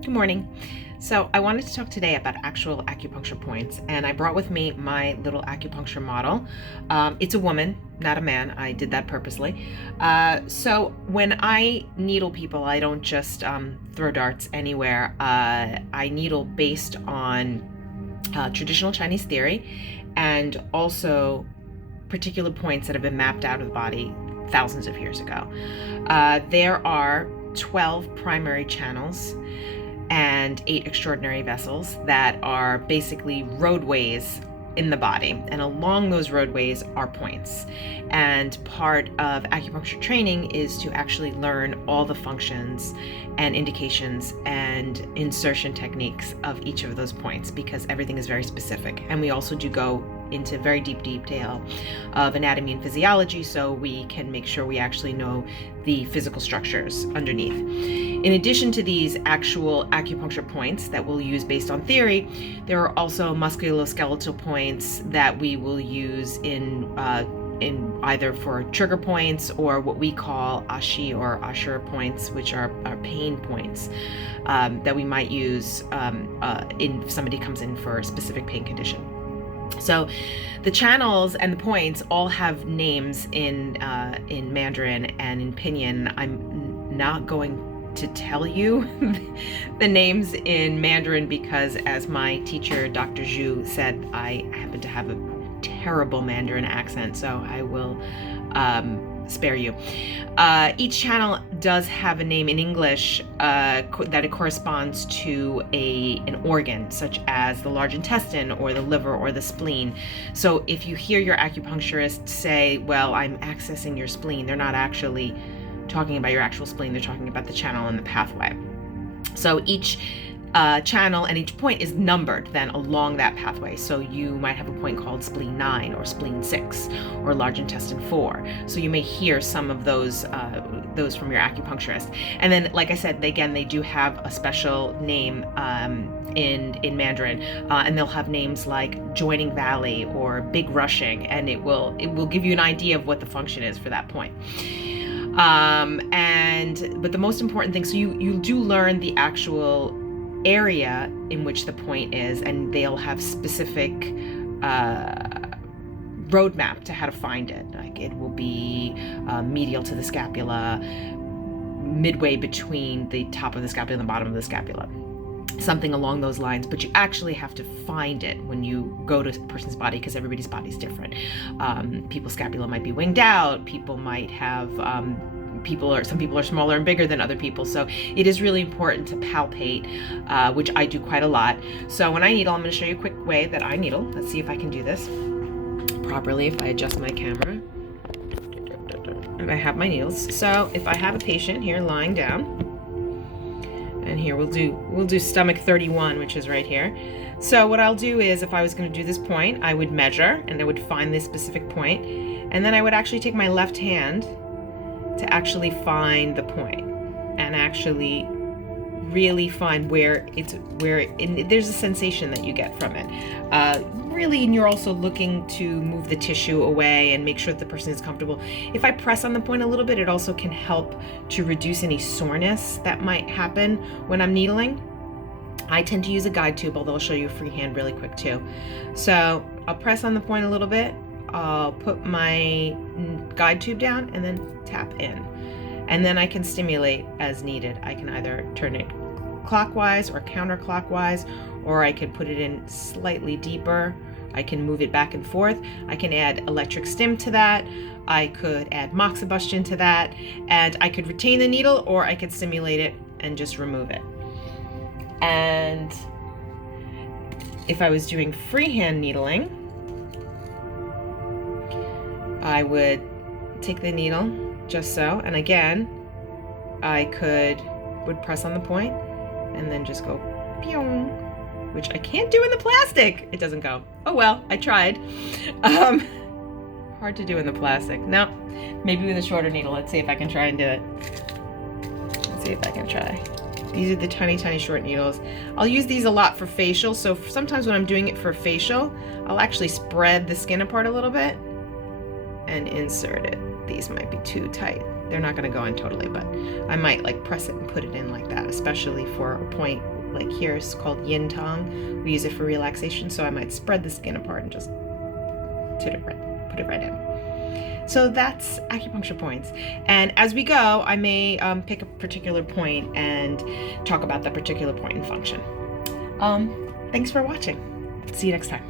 Good morning. So I wanted to talk today about actual acupuncture points, and I brought with me my little acupuncture model. It's a woman, not a man. I did that purposely. So when I needle people, I don't just throw darts anywhere. I needle based on traditional Chinese theory and also particular points that have been mapped out of the body thousands of years ago. There are 12 primary channels and 8 extraordinary vessels that are basically roadways in the body, and along those roadways are points. And part of acupuncture training is to actually learn all the functions and indications and insertion techniques of each of those points, because everything is very specific. And we also do go into very deep detail of anatomy and physiology, so we can make sure we actually know the physical structures underneath. In addition to these actual acupuncture points that we'll use based on theory, there are also musculoskeletal points that we will use in either for trigger points or what we call ashi or ashur points, which are pain points that we might use if somebody comes in for a specific pain condition. So the channels and the points all have names in Mandarin and in Pinyin. I'm not going to tell you the names in Mandarin because, as my teacher, Dr. Zhu, said, I happen to have a terrible Mandarin accent, so I will spare you. Each channel does have a name in English that it corresponds to an organ, such as the large intestine or the liver or the spleen. So if you hear your acupuncturist say, well, I'm accessing your spleen, they're not actually talking about your actual spleen, they're talking about the channel and the pathway. So each channel and each point is numbered then along that pathway. So you might have a point called spleen 9 or spleen 6 or large intestine 4. So you may hear some of those from your acupuncturist. And then, like I said, they do have a special name in Mandarin, and they'll have names like joining valley or big rushing, and it will give you an idea of what the function is for that point. But the most important thing, so you do learn the actual area in which the point is, and they'll have specific roadmap to how to find it. Like it will be medial to the scapula, midway between the top of the scapula and the bottom of the scapula, something along those lines. But you actually have to find it when you go to a person's body, because everybody's body is different. People's scapula might be winged out. People might have some people are smaller and bigger than other people. So it is really important to palpate, which I do quite a lot. So when I needle, I'm going to show you a quick way that I needle. Let's see if I can do this properly if I adjust my camera. And I have my needles. So if I have a patient here lying down, and here we'll do stomach 31, which is right here. So what I'll do is, if I was going to do this point, I would measure and I would find this specific point, and then I would actually take my left hand to actually find the point and actually really find where there's a sensation that you get from it. Really, and you're also looking to move the tissue away and make sure that the person is comfortable. If I press on the point a little bit, it also can help to reduce any soreness that might happen when I'm needling. I tend to use a guide tube, although I'll show you a free hand really quick too. So I'll press on the point a little bit, I'll put my guide tube down and then tap in. And then I can stimulate as needed. I can either turn it clockwise or counterclockwise, or I can put it in slightly deeper. I can move it back and forth. I can add electric stim to that. I could add moxibustion to that. And I could retain the needle, or I could stimulate it and just remove it. And if I was doing freehand needling, I would take the needle just so, and again, I would press on the point and then just go pew, which I can't do in the plastic. It doesn't go. Oh well, I tried. Hard to do in the plastic. No, maybe with a shorter needle. Let's see if I can try and do it. Let's see if I can try. These are the tiny short needles. I'll use these a lot for facial, so sometimes when I'm doing it for facial, I'll actually spread the skin apart a little bit and insert it. These might be too tight. they're not going to go in totally, but I might like press it and put it in like that, especially for a point like here. It's called yin tong. We use it for relaxation, so I might spread the skin apart and just put it right in. So that's acupuncture points. And as we go, I may pick a particular point and talk about that particular point and function. Thanks for watching. See you next time.